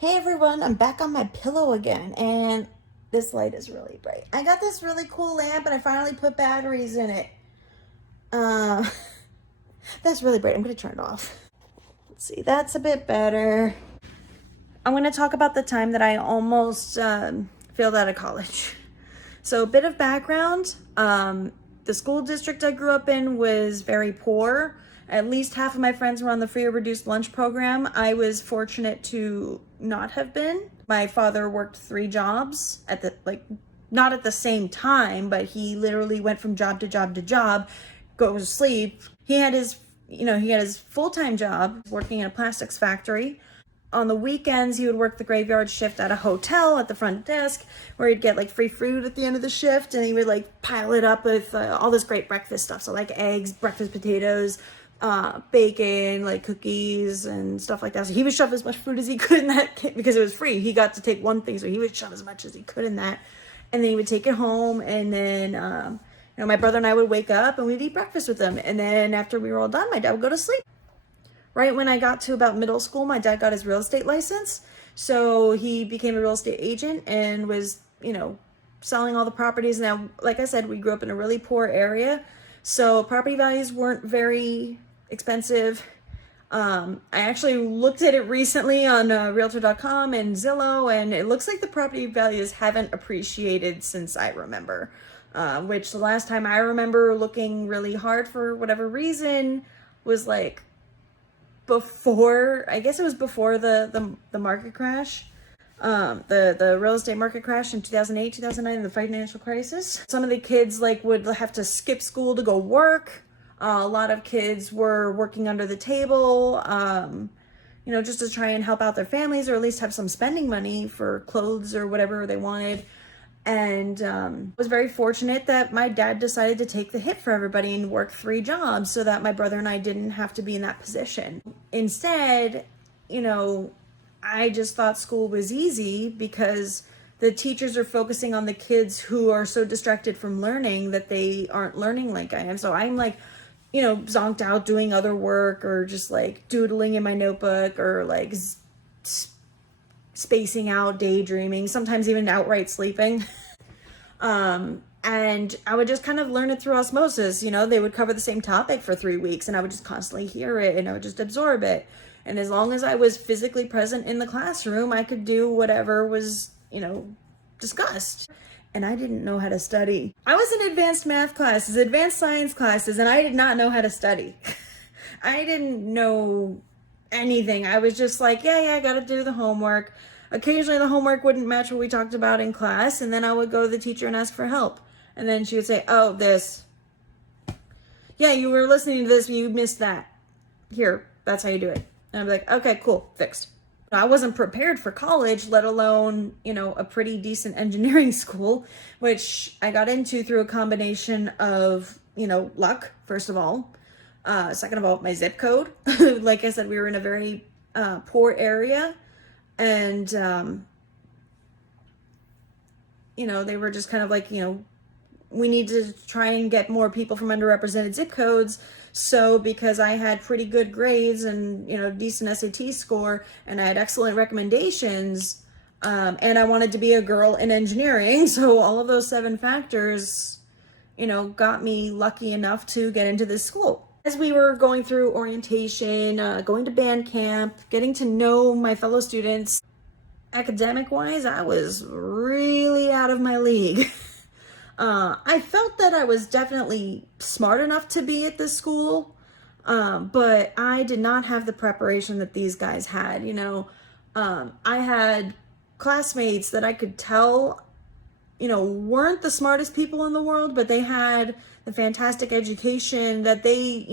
Hey everyone, I'm back on my pillow again, and this light is really bright. I got this really cool lamp, and I finally put batteries in it. Uh, that's really bright. I'm gonna turn it off. Let's see, that's a bit better. I'm gonna talk about the time that I almost failed out of college. So, a bit of background. The school district I grew up in was very poor. At least half of my friends were on the free or reduced lunch program. I was fortunate to not have been. My father worked 3 jobs at not at the same time, but he literally went from job to job to job, goes to sleep. He had his full-time job working in a plastics factory. On the weekends, he would work the graveyard shift at a hotel at the front desk where he'd get like free food at the end of the shift, and he would like pile it up with all this great breakfast stuff. So like eggs, breakfast potatoes, bacon, like cookies and stuff like that. So he would shove as much food as he could in that because it was free. He got to take one thing, so he would shove as much as he could in that. And then he would take it home, and then my brother and I would wake up and we'd eat breakfast with him. And then after we were all done, my dad would go to sleep. Right when I got to about middle school, my dad got his real estate license. So he became a real estate agent and was, selling all the properties. Now, like I said, we grew up in a really poor area. So property values weren't very expensive. I actually looked at it recently on Realtor.com and Zillow, and it looks like the property values haven't appreciated since I remember. Which the last time I remember looking really hard for whatever reason was like before, I guess it was before the market crash, the real estate market crash in 2008, 2009, the financial crisis. Some of the kids would have to skip school to go work. A lot of kids were working under the table, just to try and help out their families or at least have some spending money for clothes or whatever they wanted. And was very fortunate that my dad decided to take the hit for everybody and work 3 jobs so that my brother and I didn't have to be in that position. Instead, I just thought school was easy because the teachers are focusing on the kids who are so distracted from learning that they aren't learning like I am. So I'm zonked out doing other work or just doodling in my notebook or spacing out, daydreaming, sometimes even outright sleeping. And I would just kind of learn it through osmosis. They would cover the same topic for 3 weeks and I would just constantly hear it and I would just absorb it. And as long as I was physically present in the classroom, I could do whatever was, discussed. And I didn't know how to study. I was in advanced math classes, advanced science classes, and I did not know how to study. I didn't know anything. I was just like, yeah, I gotta do the homework. Occasionally the homework wouldn't match what we talked about in class, and then I would go to the teacher and ask for help. And then she would say, oh, this. Yeah, you were listening to this, but you missed that. Here, that's how you do it. And I'd be like, okay, cool, fixed. I wasn't prepared for college, let alone, a pretty decent engineering school, which I got into through a combination of, luck, first of all. Second of all, my zip code. Like I said, we were in a very poor area. And, they were just kind of like, we need to try and get more people from underrepresented zip codes. So because I had pretty good grades and, decent SAT score and I had excellent recommendations, and I wanted to be a girl in engineering. So all of those 7 factors, got me lucky enough to get into this school. As we were going through orientation, going to band camp, getting to know my fellow students, academic-wise, I was really out of my league. I felt that I was definitely smart enough to be at this school, but I did not have the preparation that these guys had. I had classmates that I could tell, weren't the smartest people in the world, but they had the fantastic education that they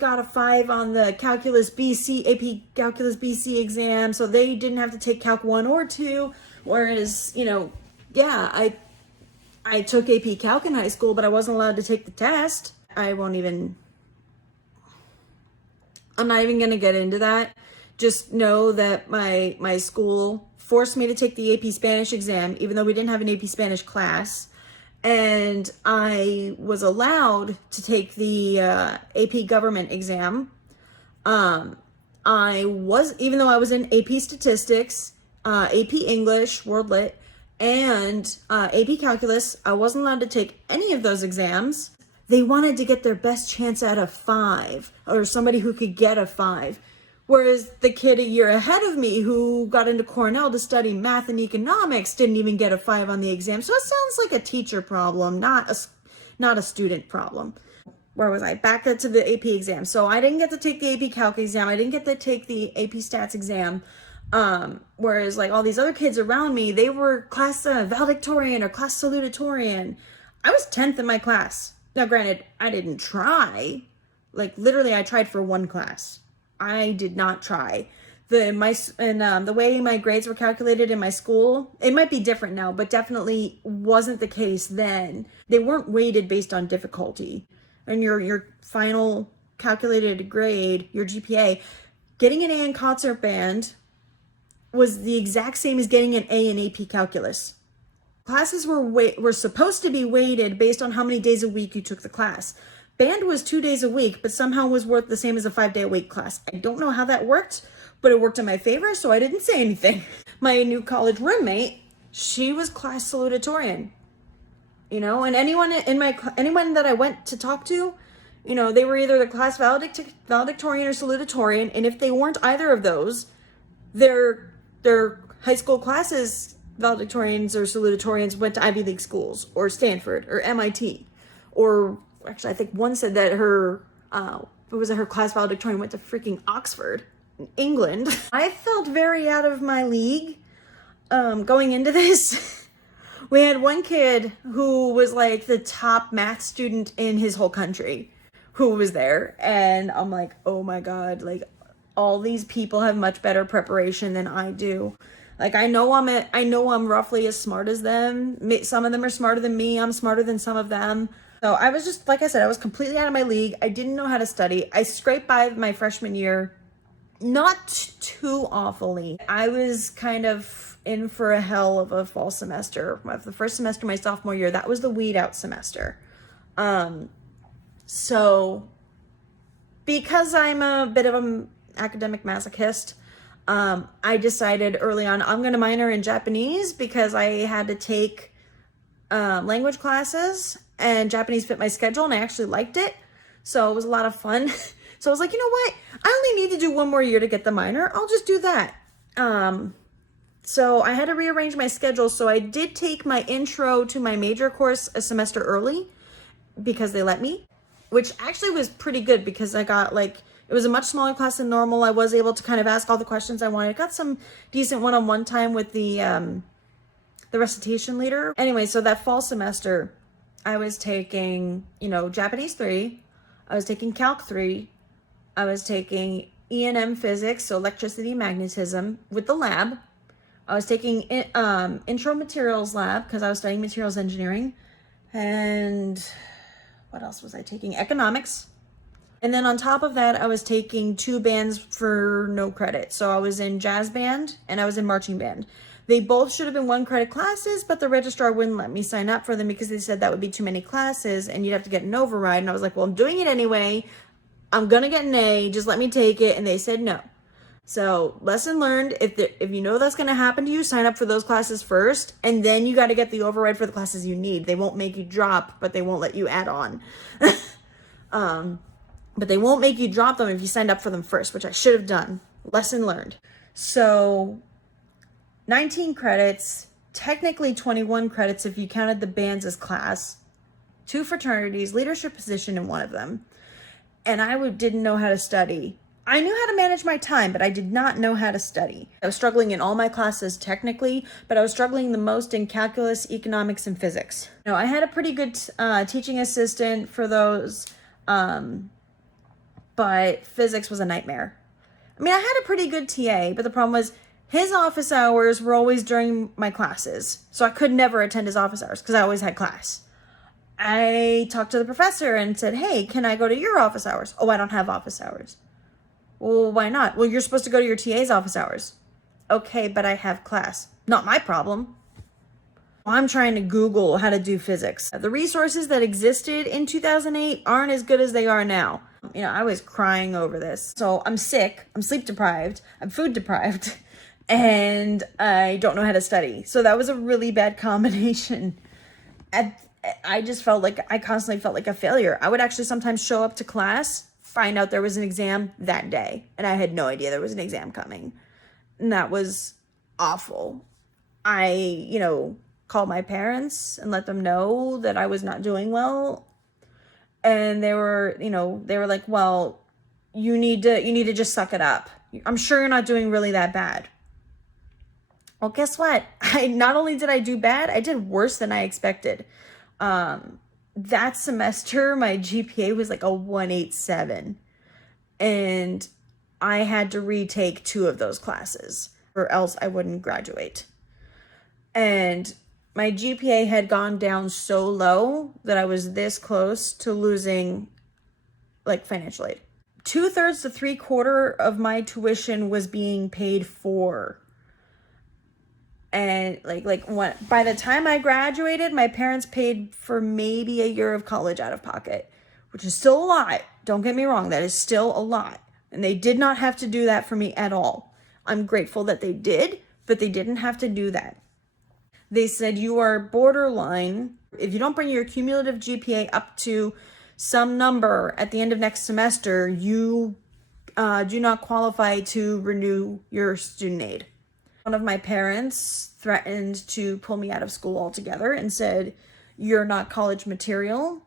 got a 5 on the Calculus BC, AP Calculus BC exam, so they didn't have to take Calc 1 or 2, whereas, I took AP Calc in high school, but I wasn't allowed to take the test. I'm not even going to get into that. Just know that my school forced me to take the AP Spanish exam, even though we didn't have an AP Spanish class. And I was allowed to take the AP government exam. even though I was in AP Statistics, AP English, World Lit, and AP Calculus, I wasn't allowed to take any of those exams. They wanted to get their best chance at a 5, or somebody who could get a 5. Whereas the kid a year ahead of me who got into Cornell to study math and economics didn't even get a 5 on the exam. So it sounds like a teacher problem, not a student problem. Where was I? Back to the AP exam. So I didn't get to take the AP Calc exam. I didn't get to take the AP Stats exam. Whereas like all these other kids around me, they were class valedictorian or class salutatorian. I was 10th in my class. Now, granted, I didn't try. Like literally, I tried for one class. I did not try. The way my grades were calculated in my school, it might be different now, but definitely wasn't the case then. They weren't weighted based on difficulty. And your final calculated grade, your GPA, getting an A in concert band was the exact same as getting an A in AP Calculus. Classes were supposed to be weighted based on how many days a week you took the class. Band was 2 days a week, but somehow was worth the same as a 5-day-a-week class. I don't know how that worked, but it worked in my favor, so I didn't say anything. My new college roommate, she was class salutatorian. You know, and anyone that I went to talk to, you know, they were either the class valedictorian or salutatorian, and if they weren't either of those, their high school classes, valedictorians or salutatorians, went to Ivy League schools or Stanford or MIT, or actually I think one said that her class valedictorian went to freaking Oxford, England. I felt very out of my league going into this. We had one kid who was like the top math student in his whole country who was there. And I'm like, oh my God, like all these people have much better preparation than I do. Like I know I'm roughly as smart as them. Some of them are smarter than me. I'm smarter than some of them. So I was just, like I said, I was completely out of my league. I didn't know how to study. I scraped by my freshman year, not too awfully. I was kind of in for a hell of a fall semester. The first semester of my sophomore year, that was the weed out semester. So because I'm a bit of an academic masochist, I decided early on I'm going to minor in Japanese because I had to take language classes, and Japanese fit my schedule, and I actually liked it. So it was a lot of fun. So I was like, you know what? I only need to do one more year to get the minor. I'll just do that. So I had to rearrange my schedule. So I did take my intro to my major course a semester early because they let me, which actually was pretty good because I got it was a much smaller class than normal. I was able to kind of ask all the questions I wanted. I got some decent one-on-one time with the recitation leader. Anyway, so that fall semester, I was taking, Japanese 3. I was taking Calc 3. I was taking E&M physics, so electricity and magnetism with the lab. I was taking intro materials lab because I was studying materials engineering. And what else was I taking? Economics. And then on top of that, I was taking 2 bands for no credit. So I was in jazz band and I was in marching band. They both should have been 1 credit classes, but the registrar wouldn't let me sign up for them because they said that would be too many classes and you'd have to get an override. And I was like, well, I'm doing it anyway. I'm going to get an A. Just let me take it. And they said no. So lesson learned, if you know that's going to happen to you, sign up for those classes first, and then you got to get the override for the classes you need. They won't make you drop, but they won't let you add on. But they won't make you drop them if you signed up for them first, which I should have done. Lesson learned. So 19 credits, technically 21 credits if you counted the bands as class, 2 fraternities, leadership position in one of them. And I didn't know how to study. I knew how to manage my time, but I did not know how to study. I was struggling in all my classes technically, but I was struggling the most in calculus, economics, and physics. I had a pretty good teaching assistant for those, but physics was a nightmare. I mean, I had a pretty good TA, but the problem was his office hours were always during my classes, so I could never attend his office hours because I always had class. I talked to the professor and said, hey, can I go to your office hours? Oh, I don't have office hours. Well, why not? Well, you're supposed to go to your TA's office hours. Okay, but I have class. Not my problem. I'm trying to Google how to do physics. The resources that existed in 2008 aren't as good as they are now. You know, I was crying over this. So I'm sick, I'm sleep deprived, I'm food deprived, and I don't know how to study. So that was a really bad combination. I just felt like I constantly felt like a failure. I would actually sometimes show up to class, find out there was an exam that day, and I had no idea there was an exam coming. And that was awful. I, called my parents and let them know that I was not doing well. And they were like, well, you need to just suck it up. I'm sure you're not doing really that bad. Well, guess what? Not only did I do bad, I did worse than I expected. That semester, my GPA was like a 187, and I had to retake 2 of those classes, or else I wouldn't graduate. And my GPA had gone down so low that I was this close to losing like financial aid. 2/3 to 3/4 of my tuition was being paid for. And by the time I graduated, my parents paid for maybe a year of college out of pocket, which is still a lot. Don't get me wrong, that is still a lot. And they did not have to do that for me at all. I'm grateful that they did, but they didn't have to do that. They said, you are borderline. If you don't bring your cumulative GPA up to some number at the end of next semester, you do not qualify to renew your student aid. One of my parents threatened to pull me out of school altogether and said, you're not college material.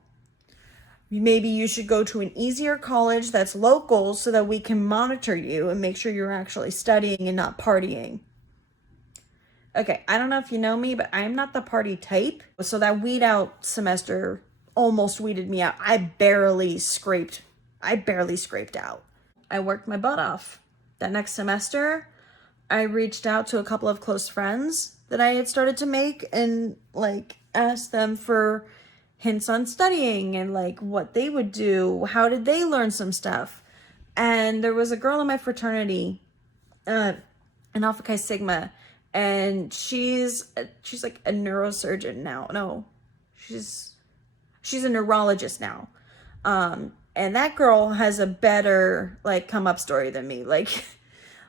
Maybe you should go to an easier college that's local so that we can monitor you and make sure you're actually studying and not partying. Okay, I don't know if you know me, but I'm not the party type. So that weed out semester almost weeded me out. I barely scraped out. I worked my butt off. That next semester, I reached out to a couple of close friends that I had started to make and asked them for hints on studying and what they would do. How did they learn some stuff? And there was a girl in my fraternity, an Alpha Chi Sigma, and she's like a neurosurgeon now. No, she's a neurologist now. And that girl has a better come up story than me.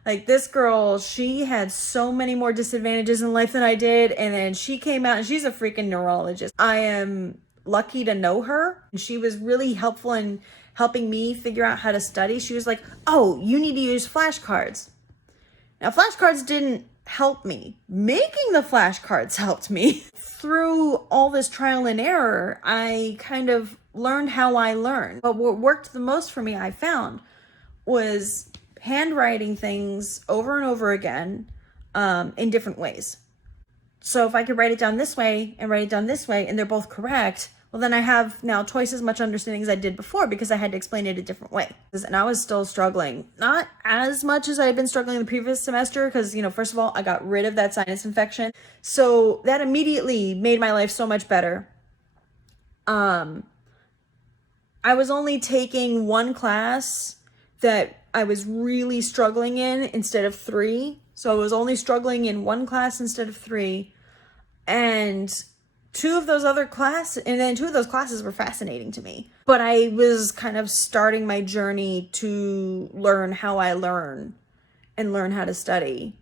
This girl, she had so many more disadvantages in life than I did. And then she came out and she's a freaking neurologist. I am lucky to know her. She was really helpful in helping me figure out how to study. She was like, oh, you need to use flashcards. Now, flashcards didn't help me. Making the flashcards helped me. Through all this trial and error, I kind of learned how I learned. But what worked the most for me, I found, was handwriting things over and over again in different ways. So if I could write it down this way and write it down this way and they're both correct, well, then I have now twice as much understanding as I did before because I had to explain it a different way. And I was still struggling. Not as much as I had been struggling the previous semester because, first of all, I got rid of that sinus infection. So that immediately made my life so much better. I was only taking 1 class that I was really struggling in instead of 3. So I was only struggling in 1 class instead of 3. And 2 of those classes were fascinating to me. But I was kind of starting my journey to learn how I learn and learn how to study.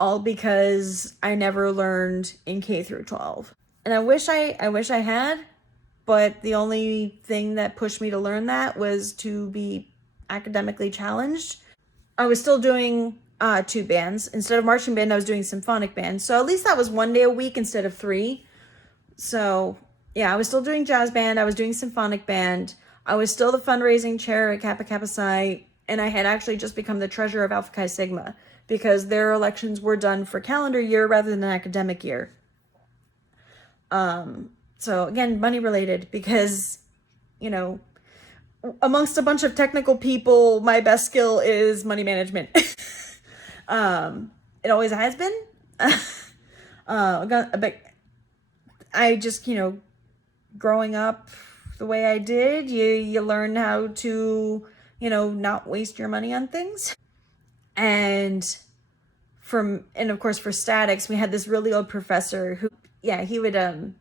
All because I never learned in K through 12. And I wish I had, but the only thing that pushed me to learn that was to be academically challenged. I was still doing 2 bands. Instead of marching band, I was doing symphonic band. So at least that was 1 day a week instead of 3. So yeah, I was still doing jazz band. I was doing symphonic band. I was still the fundraising chair at Kappa Kappa Psi. And I had actually just become the treasurer of Alpha Chi Sigma because their elections were done for calendar year rather than academic year. So again, money related because, amongst a bunch of technical people, my best skill is money management. It always has been. But I just, growing up the way I did, you learn how to, not waste your money on things. And of course for statics, we had this really old professor who, he would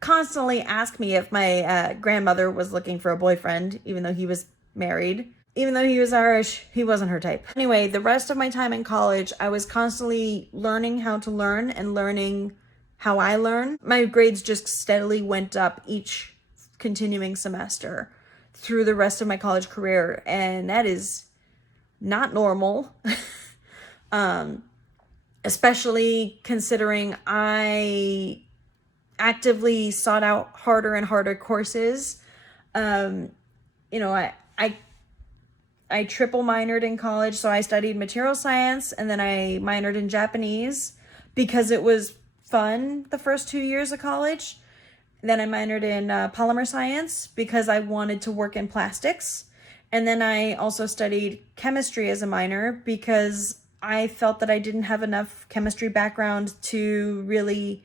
constantly ask me if my grandmother was looking for a boyfriend, even though he was married. Even though he was Irish, he wasn't her type. Anyway, the rest of my time in college, I was constantly learning how to learn and learning how I learn. My grades just steadily went up each continuing semester through the rest of my college career, and that is not normal. Especially considering I actively sought out harder and harder courses. You know, I triple minored in college, so I studied material science and then I minored in Japanese because it was fun the first 2 years of college. Then I minored in polymer science because I wanted to work in plastics. And then I also studied chemistry as a minor because I felt that I didn't have enough chemistry background to really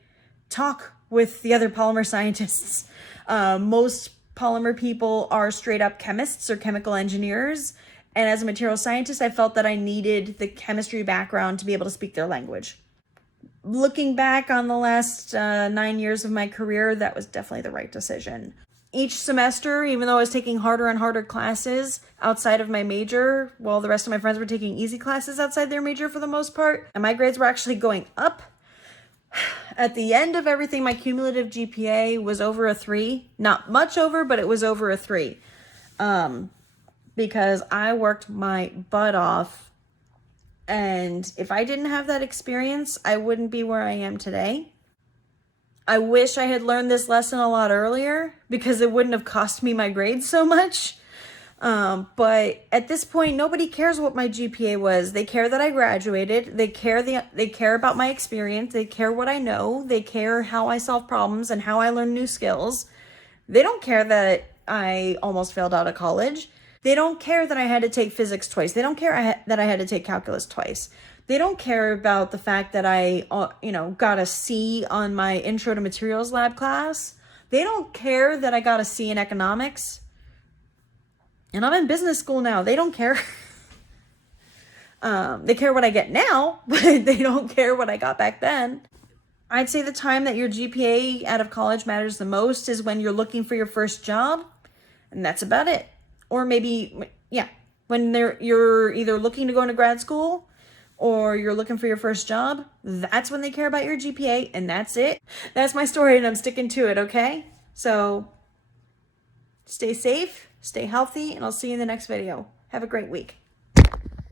talk with the other polymer scientists. Most polymer people are straight up chemists or chemical engineers. And as a material scientist, I felt that I needed the chemistry background to be able to speak their language. Looking back on the last 9 years of my career, that was definitely the right decision. Each semester, even though I was taking harder and harder classes outside of my major, while the rest of my friends were taking easy classes outside their major for the most part, and my grades were actually going up. At the end of everything, my cumulative GPA was over a 3. Not much over, but it was over a 3. Because I worked my butt off. And if I didn't have that experience, I wouldn't be where I am today. I wish I had learned this lesson a lot earlier because it wouldn't have cost me my grades so much. But at this point, nobody cares what my GPA was. They care that I graduated. They care about my experience. They care what I know. They care how I solve problems and how I learn new skills. They don't care that I almost failed out of college. They don't care that I had to take physics twice. They don't care that I had to take calculus twice. They don't care about the fact that I, got a C on my Intro to Materials Lab class. They don't care that I got a C in economics. And I'm in business school now. They don't care. They care what I get now, but they don't care what I got back then. I'd say the time that your GPA out of college matters the most is when you're looking for your first job. And that's about it. Or maybe, when you're either looking to go into grad school or you're looking for your first job, that's when they care about your GPA, and that's it. That's my story, and I'm sticking to it, okay? So stay safe, stay healthy, and I'll see you in the next video. Have a great week.